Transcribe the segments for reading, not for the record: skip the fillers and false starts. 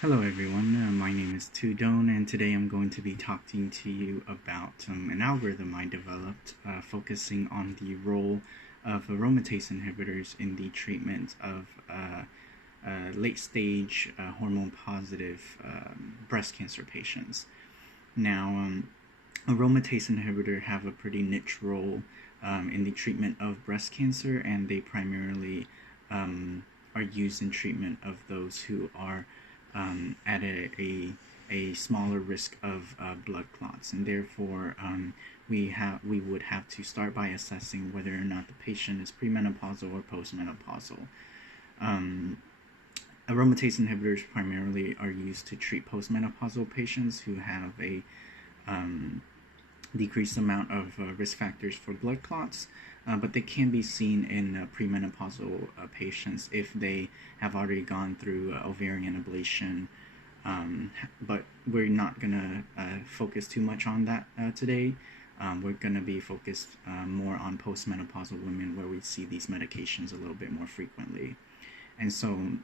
Hello everyone, my name is Tudone, and today I'm going to be talking to you about an algorithm I developed focusing on the role of aromatase inhibitors in the treatment of late-stage hormone-positive breast cancer patients. Now, aromatase inhibitors have a pretty niche role in the treatment of breast cancer, and they primarily are used in treatment of those who are at a smaller risk of blood clots, and therefore we would have to start by assessing whether or not the patient is premenopausal or postmenopausal. Aromatase inhibitors primarily are used to treat postmenopausal patients who have a decreased amount of risk factors for blood clots, but they can be seen in premenopausal patients if they have already gone through ovarian ablation. But we're not going to focus too much on that today. We're going to be focused more on postmenopausal women, where we see these medications a little bit more frequently. And so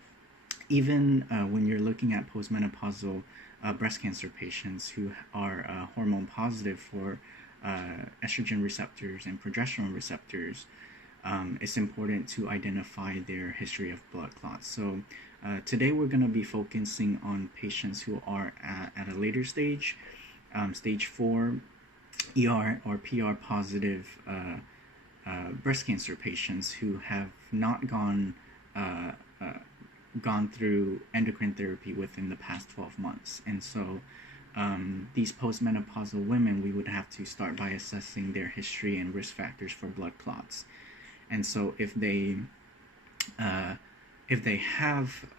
even when you're looking at postmenopausal breast cancer patients who are hormone positive for estrogen receptors and progesterone receptors, it's important to identify their history of blood clots. So today we're going to be focusing on patients who are at a later stage, stage 4 ER or PR positive breast cancer patients who have not gone through endocrine therapy within the past 12 months. And so these postmenopausal women, we would have to start by assessing their history and risk factors for blood clots. And so if they have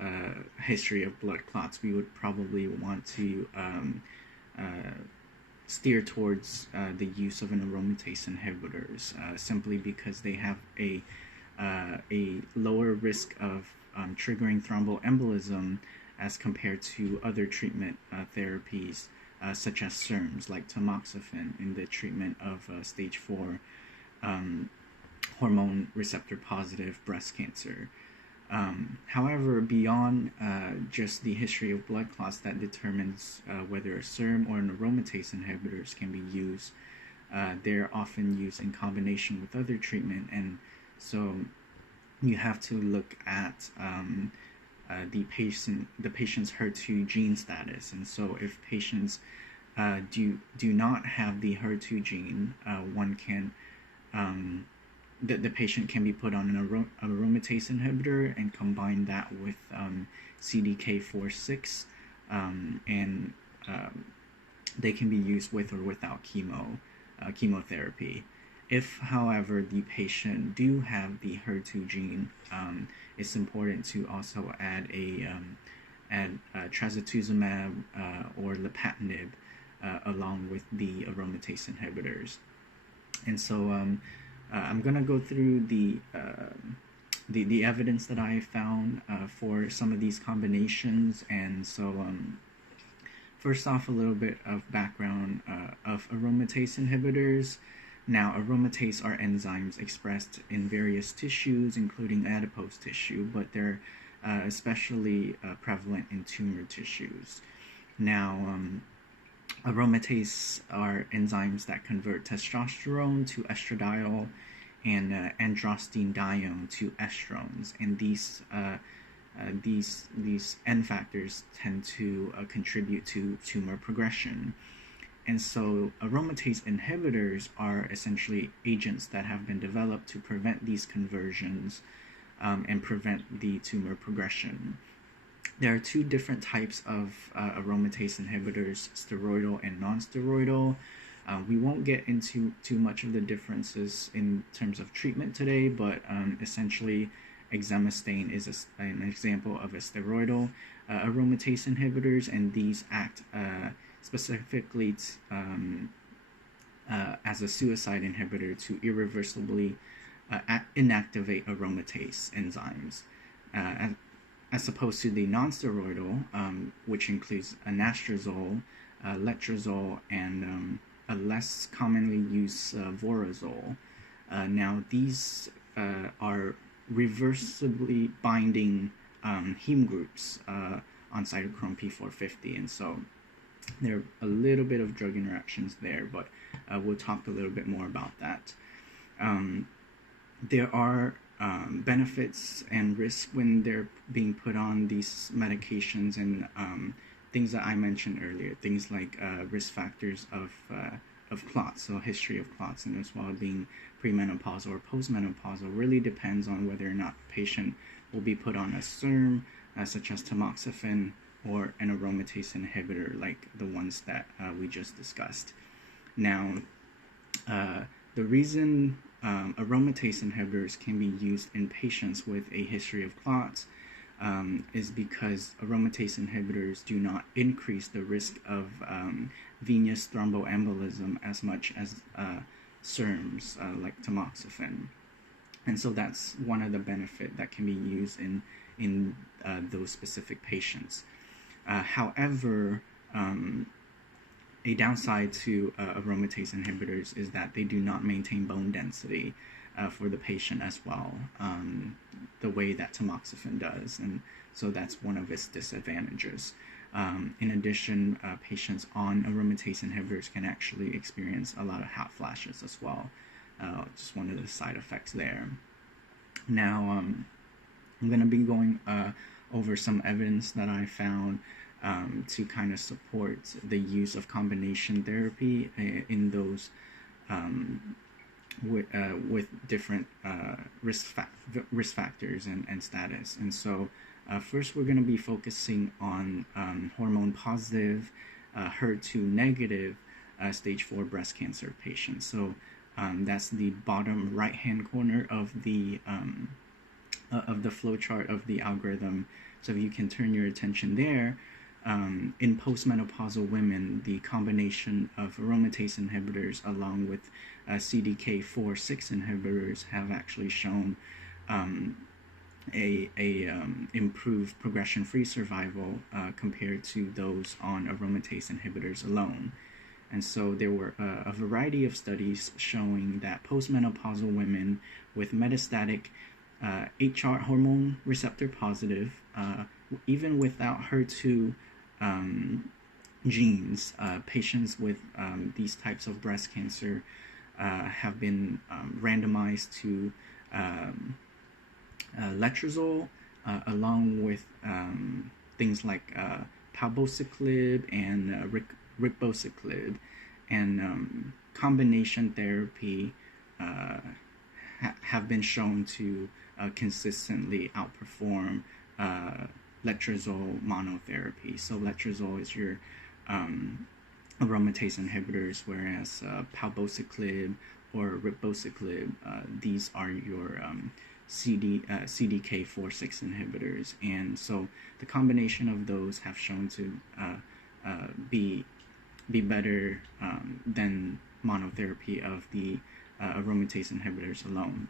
a history of blood clots, we would probably want to steer towards the use of an aromatase inhibitors, simply because they have a lower risk of triggering thromboembolism as compared to other treatment therapies such as SERMs like tamoxifen in the treatment of stage 4 hormone receptor positive breast cancer. However, beyond just the history of blood clots that determines whether a SERM or an aromatase inhibitors can be used, they're often used in combination with other treatment, and so you have to look at the patient's HER2 gene status. And so if patients do not have the HER2 gene, one can the patient can be put on an aromatase inhibitor and combine that with CDK4/6, and they can be used with or without chemotherapy. If, however, the patient do have the HER2 gene, it's important to also add trastuzumab or lapatinib along with the aromatase inhibitors. And so I'm gonna go through the evidence that I found for some of these combinations. And so first off, a little bit of background of aromatase inhibitors. Now, aromatase are enzymes expressed in various tissues, including adipose tissue, but they're especially prevalent in tumor tissues. Now, aromatase are enzymes that convert testosterone to estradiol and androstenedione to estrogens, and these N factors tend to contribute to tumor progression. And so aromatase inhibitors are essentially agents that have been developed to prevent these conversions and prevent the tumor progression. There are two different types of aromatase inhibitors, steroidal and non-steroidal. We won't get into too much of the differences in terms of treatment today, but essentially exemestane is an example of a steroidal aromatase inhibitors, and these act specifically as a suicide inhibitor to irreversibly inactivate aromatase enzymes, as opposed to the non-steroidal, which includes anastrozole, letrozole, and a less commonly used vorazole. Now, these are reversibly binding heme groups on cytochrome P450, and so there are a little bit of drug interactions there, but we'll talk a little bit more about that. There are benefits and risks when they're being put on these medications, and things that I mentioned earlier, things like risk factors of clots, so history of clots, and as well being premenopausal or postmenopausal, really depends on whether or not the patient will be put on a SERM, such as tamoxifen, or an aromatase inhibitor like the ones that we just discussed. Now, the reason aromatase inhibitors can be used in patients with a history of clots is because aromatase inhibitors do not increase the risk of venous thromboembolism as much as SERMs like tamoxifen. And so that's one of the benefits that can be used in those specific patients. However, a downside to aromatase inhibitors is that they do not maintain bone density for the patient as well, the way that tamoxifen does, and so that's one of its disadvantages. In addition, patients on aromatase inhibitors can actually experience a lot of hot flashes as well, just one of the side effects there. Now, I'm going to be going over some evidence that I found to kind of support the use of combination therapy in those with different risk factors and status. And so first we're going to be focusing on hormone positive, HER2 negative stage 4 breast cancer patients. So that's the bottom right hand corner of the flow chart of the algorithm. So if you can turn your attention there, in postmenopausal women, the combination of aromatase inhibitors along with CDK4/6 inhibitors have actually shown improved progression-free survival compared to those on aromatase inhibitors alone. And so there were a variety of studies showing that postmenopausal women with metastatic HR hormone receptor positive, even without HER2 genes, patients with these types of breast cancer have been randomized to letrozole along with things like palbociclib and ribociclib, and combination therapy have been shown to consistently outperform letrozole monotherapy. So letrozole is your aromatase inhibitors, whereas palbociclib or ribociclib, these are your CDK4/6 inhibitors. And so the combination of those have shown to be better than monotherapy of the aromatase inhibitors alone.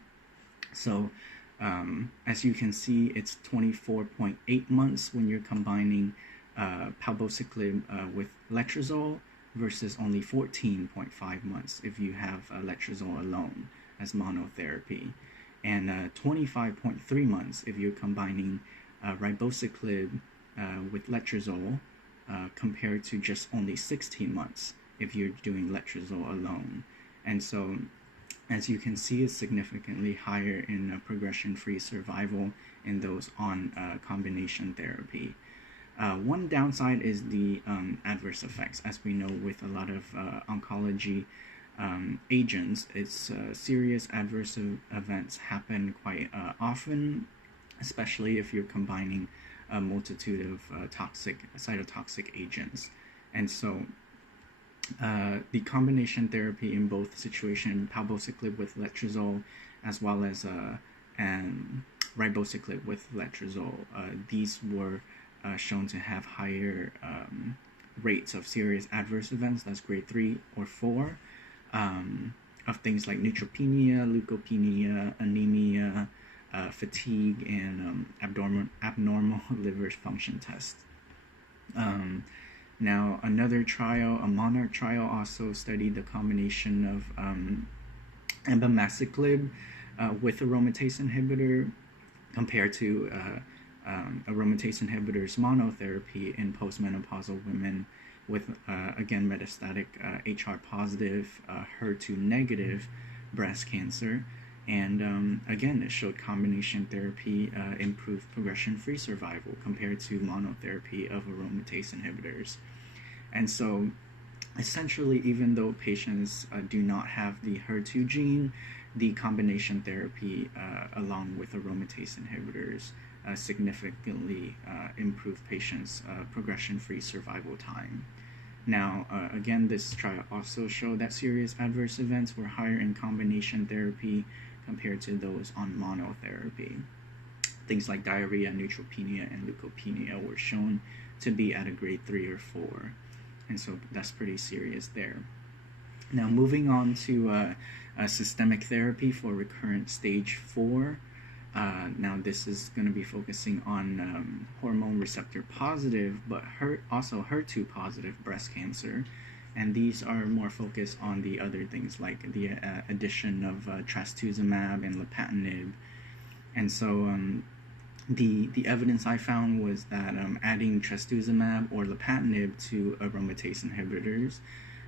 So as you can see, it's 24.8 months when you're combining palbociclib with letrozole versus only 14.5 months if you have letrozole alone as monotherapy, and 25.3 months if you're combining ribociclib with letrozole, compared to just only 16 months if you're doing letrozole alone. And so, as you can see, it's significantly higher in progression-free survival in those on combination therapy. One downside is the adverse effects. As we know, with a lot of oncology agents, it's serious adverse events happen quite often, especially if you're combining a multitude of cytotoxic agents. And so the combination therapy in both situations, palbociclib with letrozole as well as ribociclib with letrozole, these were shown to have higher rates of serious adverse events, that's grade 3 or 4, of things like neutropenia, leukopenia, anemia, fatigue, and abnormal liver function tests. Now, another trial, a Monarch trial, also studied the combination of abemaciclib with aromatase inhibitor compared to aromatase inhibitors monotherapy in postmenopausal women with, again, metastatic HR positive, HER2 negative breast cancer. And again, it showed combination therapy improved progression-free survival compared to monotherapy of aromatase inhibitors. And so, essentially, even though patients do not have the HER2 gene, the combination therapy along with aromatase inhibitors significantly improve patients' progression-free survival time. Now, again, this trial also showed that serious adverse events were higher in combination therapy compared to those on monotherapy. Things like diarrhea, neutropenia, and leukopenia were shown to be at a grade 3 or 4. And so that's pretty serious there. Now, moving on to systemic therapy for recurrent stage 4. Now, this is going to be focusing on hormone receptor positive, but also HER2 positive breast cancer. And these are more focused on the other things like the addition of trastuzumab and lapatinib. And so the evidence I found was that adding trastuzumab or lapatinib to aromatase inhibitors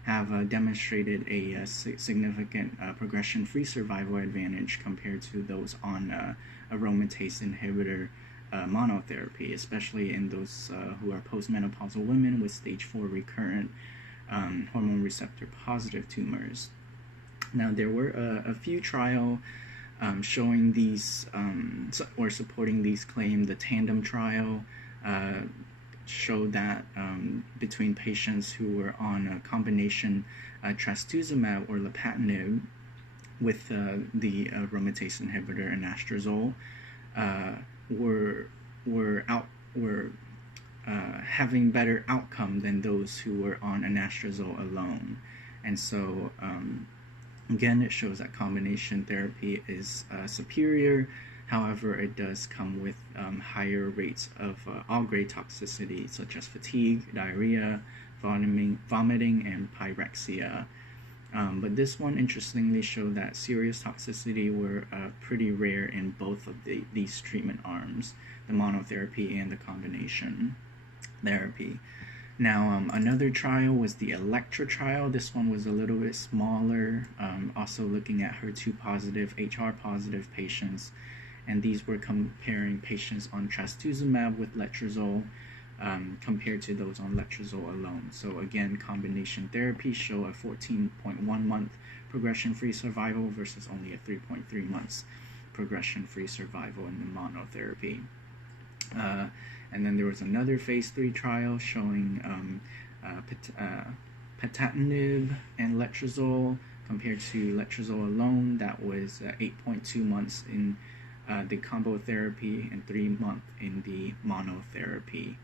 have demonstrated a significant progression-free survival advantage compared to those on aromatase inhibitor monotherapy, especially in those who are postmenopausal women with stage 4 recurrent hormone receptor positive tumors. Now, there were a few trials showing these or supporting these claims. The tandem trial showed that between patients who were on a combination trastuzumab or lapatinib with the aromatase inhibitor anastrozole were having better outcome than those who were on anastrozole alone. And so again, it shows that combination therapy is superior. However, it does come with higher rates of all-grade toxicity, such as fatigue, diarrhea, vomiting, and pyrexia. But this one, interestingly, showed that serious toxicity were pretty rare in both of these treatment arms, the monotherapy and the combination therapy. Now, another trial was the Electra trial. This one was a little bit smaller, also looking at HER2 positive, HR positive patients. And these were comparing patients on trastuzumab with letrozole compared to those on letrozole alone. So again, combination therapy show a 14.1 month progression-free survival versus only a 3.3 months progression-free survival in the monotherapy. And then there was another phase 3 trial showing patatinib and letrozole compared to letrozole alone. That was 8.2 months in the combo therapy and 3 months in the monotherapy,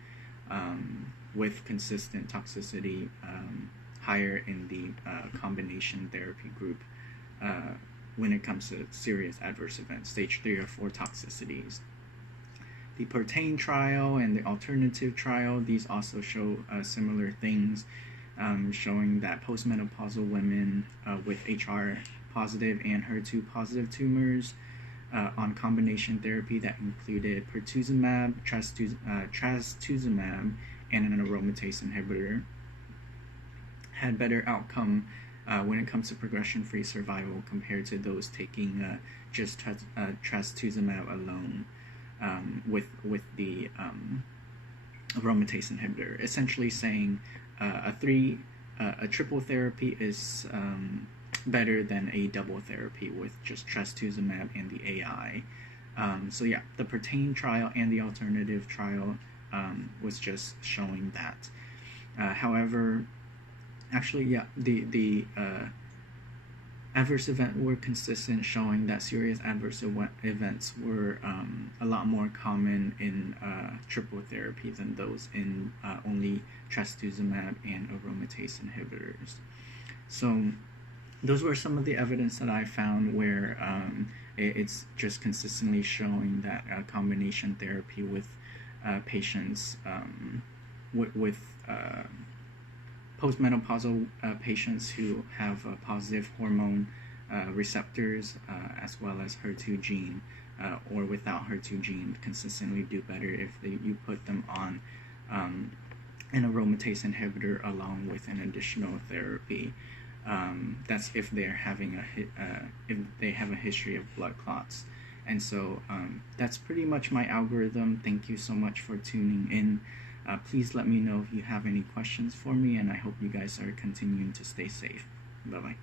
with consistent toxicity higher in the combination therapy group when it comes to serious adverse events, stage 3 or 4 toxicities. The Pertain trial and the alternative trial, these also show similar things, showing that postmenopausal women with HR positive and HER2 positive tumors on combination therapy that included pertuzumab, trastuzumab, and an aromatase inhibitor had better outcome when it comes to progression-free survival compared to those taking just trastuzumab alone. With the aromatase inhibitor, essentially saying a triple therapy is better than a double therapy with just trastuzumab and the AI. So yeah, the Pertain trial and the alternative trial was just showing that. However, actually, yeah, the adverse events were consistent, showing that serious adverse events were a lot more common in triple therapy than those in only trastuzumab and aromatase inhibitors. So those were some of the evidence that I found where it's just consistently showing that combination therapy with patients with postmenopausal patients who have positive hormone receptors as well as HER2 gene or without HER2 gene consistently do better if you put them on an aromatase inhibitor along with an additional therapy. That's if they're having if they have a history of blood clots. And so that's pretty much my algorithm. Thank you so much for tuning in. Please let me know if you have any questions for me, and I hope you guys are continuing to stay safe. Bye bye.